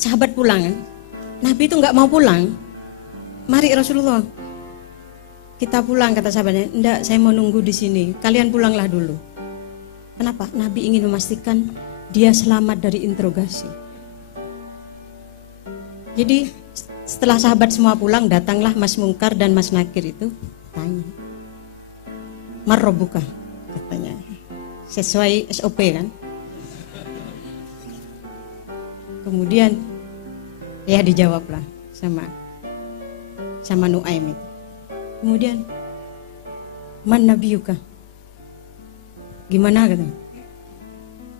sahabat pulang. Nabi itu nggak mau pulang. Mari Rasulullah, kita pulang, kata sahabatnya. Enggak, saya mau nunggu di sini. Kalian pulanglah dulu. Kenapa? Nabi ingin memastikan dia selamat dari interogasi. Jadi setelah sahabat semua pulang, datanglah Mas Mungkar dan Mas Nakir itu tanya, Marrobuka, katanya. Sesuai SOP kan. Kemudian ya dijawablah sama Nuaim itu. Kemudian man nabiyuka, gimana katanya?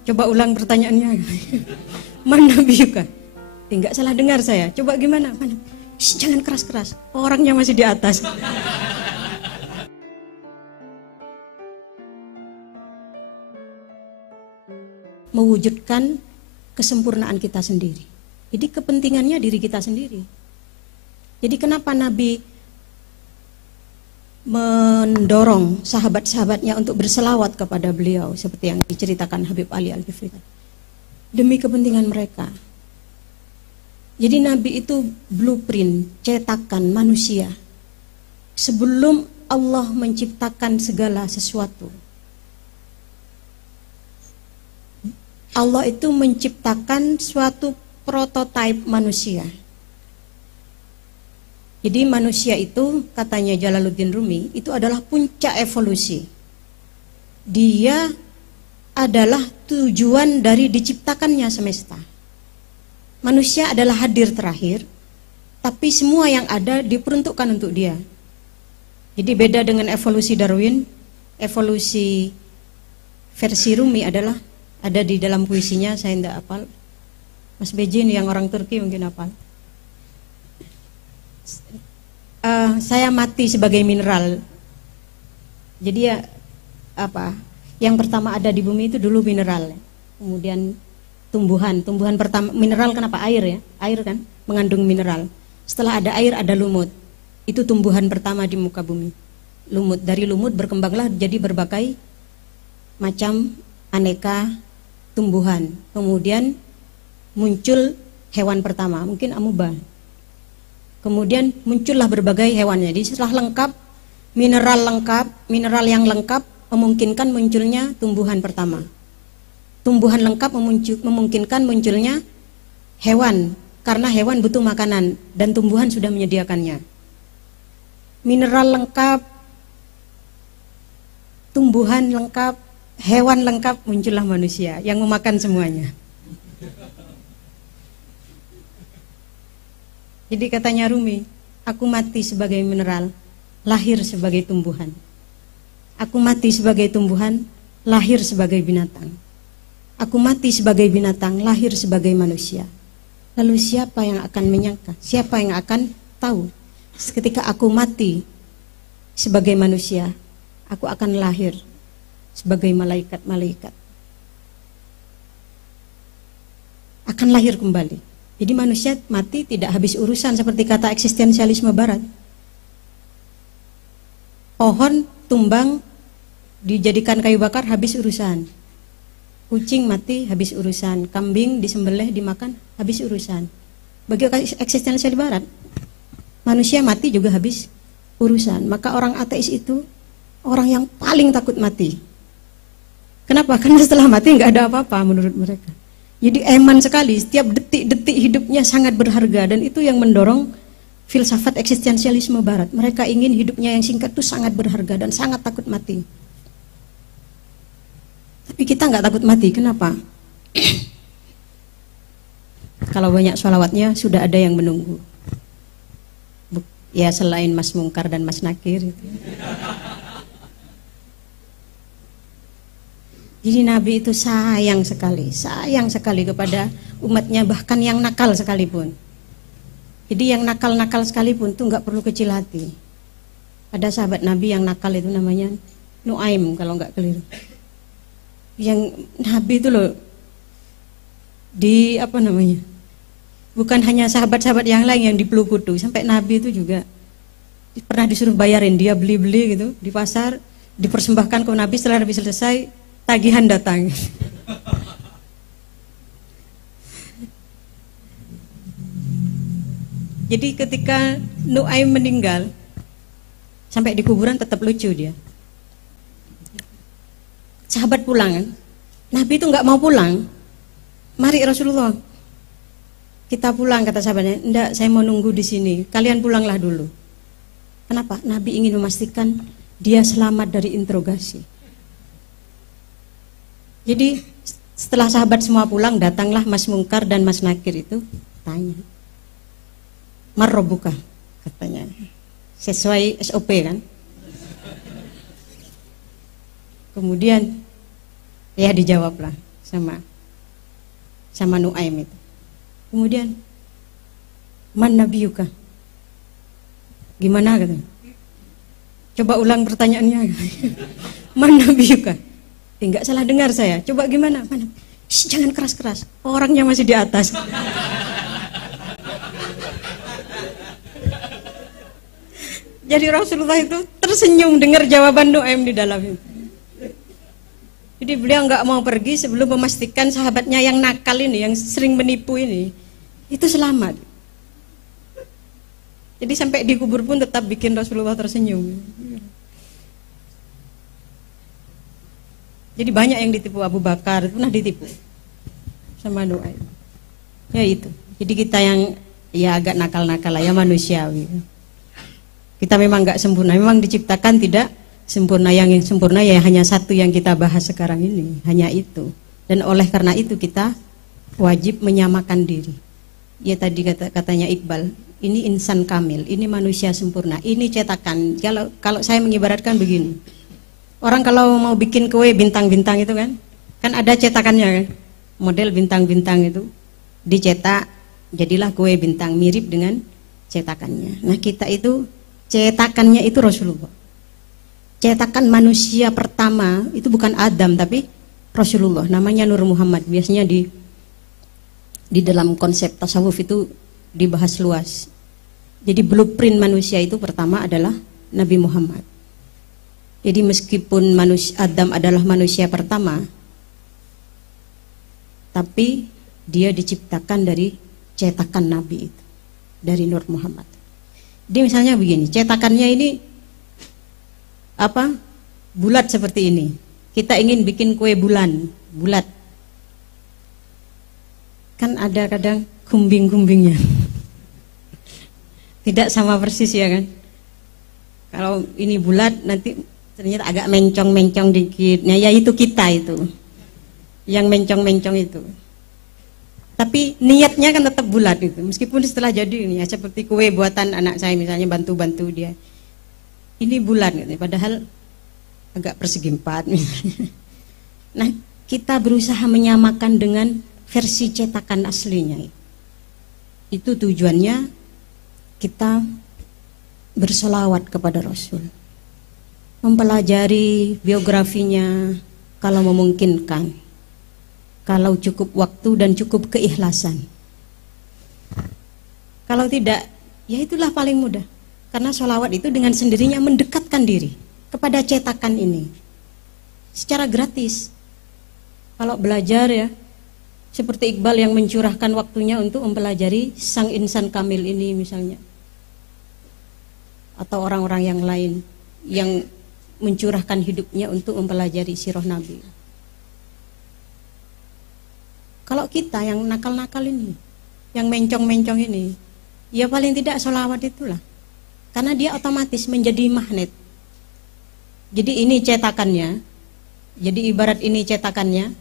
Coba ulang pertanyaannya. Man nabiyuka, enggak salah dengar saya. Coba gimana? Jangan keras-keras, orangnya masih di atas. Mewujudkan kesempurnaan kita sendiri. Jadi kepentingannya diri kita sendiri. Jadi kenapa Nabi mendorong sahabat-sahabatnya untuk berselawat kepada beliau seperti yang diceritakan Habib Ali Al-Kifli, demi kepentingan mereka. Jadi Nabi itu blueprint, cetakan manusia sebelum Allah menciptakan segala sesuatu. Allah itu menciptakan suatu prototipe manusia. Jadi manusia itu, katanya Jalaluddin Rumi, itu adalah puncak evolusi. Dia adalah tujuan dari diciptakannya semesta. Manusia adalah hadir terakhir, tapi semua yang ada diperuntukkan untuk dia. Jadi beda dengan evolusi Darwin. Evolusi versi Rumi adalah ada di dalam puisinya, saya tidak hafal. Mas Bejin yang orang Turki mungkin hafal. Saya mati sebagai mineral. Jadi ya apa? Yang pertama ada di bumi itu dulu mineral. Kemudian tumbuhan pertama mineral, kenapa? Air ya, air kan mengandung mineral. Setelah ada air ada lumut. Itu tumbuhan pertama di muka bumi. Lumut, dari lumut berkembanglah jadi berbagai macam aneka tumbuhan. Kemudian muncul hewan pertama, mungkin amuba. Kemudian muncullah berbagai hewannya. Jadi setelah lengkap, mineral yang lengkap memungkinkan munculnya tumbuhan pertama. Tumbuhan lengkap memungkinkan munculnya hewan, karena hewan butuh makanan dan tumbuhan sudah menyediakannya. Mineral lengkap, tumbuhan lengkap, hewan lengkap, muncullah manusia yang memakan semuanya. Jadi katanya Rumi, aku mati sebagai mineral, lahir sebagai tumbuhan. Aku mati sebagai tumbuhan, lahir sebagai binatang. Aku mati sebagai binatang, lahir sebagai manusia. Lalu siapa yang akan menyangka? Siapa yang akan tahu? Ketika aku mati sebagai manusia, aku akan lahir sebagai malaikat-malaikat. Akan lahir kembali. Jadi manusia mati tidak habis urusan seperti kata eksistensialisme barat. Pohon tumbang dijadikan kayu bakar habis urusan. Kucing mati habis urusan. Kambing disembelih dimakan habis urusan. Bagi eksistensialis barat, manusia mati juga habis urusan. Maka orang ateis itu orang yang paling takut mati. Kenapa? Karena setelah mati nggak ada apa-apa menurut mereka. Jadi eman sekali, setiap detik-detik hidupnya sangat berharga, dan itu yang mendorong filsafat eksistensialisme barat. Mereka ingin hidupnya yang singkat itu sangat berharga dan sangat takut mati. Tapi kita nggak takut mati, kenapa? Kalau banyak sholawatnya sudah ada yang menunggu. Ya selain Mas Mungkar dan Mas Nakir itu. Jadi Nabi itu sayang sekali kepada umatnya, bahkan yang nakal sekalipun. Jadi yang nakal-nakal sekalipun tuh nggak perlu kecil hati. Ada sahabat Nabi yang nakal itu namanya Nuaim kalau nggak keliru. Yang Nabi itu loh bukan hanya sahabat-sahabat yang lain yang dipelukutu, sampai Nabi itu juga pernah disuruh bayarin, dia beli-beli gitu di pasar, dipersembahkan ke Nabi, setelah Nabi selesai tagihan datang. Jadi ketika Nuaim meninggal, sampai di kuburan tetap lucu dia. Sahabat pulang kan, Nabi itu nggak mau pulang. Mari Rasulullah, kita pulang, kata sahabatnya. Enggak, saya mau nunggu di sini. Kalian pulanglah dulu. Kenapa? Nabi ingin memastikan dia selamat dari interogasi. Jadi setelah sahabat semua pulang, datanglah Mas Mungkar dan Mas Nakir itu tanya, Marrobuka, katanya, sesuai SOP kan. Kemudian ya dijawablah sama Nuaim itu. Kemudian man nabiyuka, gimana katanya? Coba ulang pertanyaannya. Man nabiyuka? Enggak salah dengar saya. Coba gimana? Mana? Jangan keras-keras. Orangnya masih di atas. Jadi Rasulullah itu tersenyum dengar jawaban Nuaim di dalam itu. Jadi beliau nggak mau pergi sebelum memastikan sahabatnya yang nakal ini, yang sering menipu ini, itu selamat. Jadi sampai di kubur pun tetap bikin Rasulullah tersenyum. Jadi banyak yang ditipu. Abu Bakar pernah ditipu sama Nuaim. Ya itu. Jadi kita yang ya agak nakal-nakal lah ya, manusiawi. Kita memang nggak sempurna, memang diciptakan tidak sempurna. Yang sempurna ya hanya satu yang kita bahas sekarang ini, hanya itu. Dan oleh karena itu kita wajib menyamakan diri. Ya tadi katanya Iqbal, ini insan kamil, ini manusia sempurna, ini cetakan. Kalau saya mengibaratkan begini, orang kalau mau bikin kue bintang-bintang itu kan ada cetakannya kan, model bintang-bintang itu dicetak, jadilah kue bintang mirip dengan cetakannya. Nah kita itu cetakannya itu Rasulullah. Cetakan manusia pertama itu bukan Adam tapi Rasulullah, namanya Nur Muhammad. Biasanya di dalam konsep tasawuf itu dibahas luas. Jadi blueprint manusia itu pertama adalah Nabi Muhammad. Jadi meskipun Adam adalah manusia pertama, tapi dia diciptakan dari cetakan Nabi itu, dari Nur Muhammad. Dia misalnya begini, cetakannya ini bulat seperti ini. Kita ingin bikin kue bulat. Kan ada kadang gumbing-gumbingnya. Tidak sama persis ya kan. Kalau ini bulat nanti ternyata agak mencong-mencong dikit. Nah ya itu kita itu. Yang mencong-mencong itu. Tapi niatnya kan tetap bulat itu. Meskipun setelah jadi ini ya seperti kue buatan anak saya misalnya, bantu-bantu dia. Ini bulat gitu, padahal agak persegi 4 misalnya. Nah, kita berusaha menyamakan dengan versi cetakan aslinya. Itu tujuannya kita bersolawat kepada Rasul, mempelajari biografinya kalau memungkinkan, kalau cukup waktu dan cukup keikhlasan. Kalau tidak, ya itulah paling mudah. Karena sholawat itu dengan sendirinya mendekatkan diri kepada cetakan ini secara gratis. Kalau belajar ya, seperti Iqbal yang mencurahkan waktunya untuk mempelajari sang insan kamil ini misalnya, atau orang-orang yang lain yang mencurahkan hidupnya untuk mempelajari sirah Nabi. Kalau kita yang nakal-nakal ini, yang mencong-mencong ini, ya paling tidak sholawat itulah. Karena dia otomatis menjadi magnet. Jadi ini cetakannya. Jadi ibarat ini cetakannya.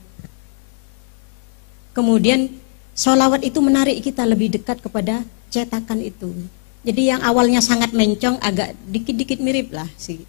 Kemudian sholawat itu menarik kita lebih dekat kepada cetakan itu. Jadi yang awalnya sangat mencong agak dikit-dikit mirip lah sih.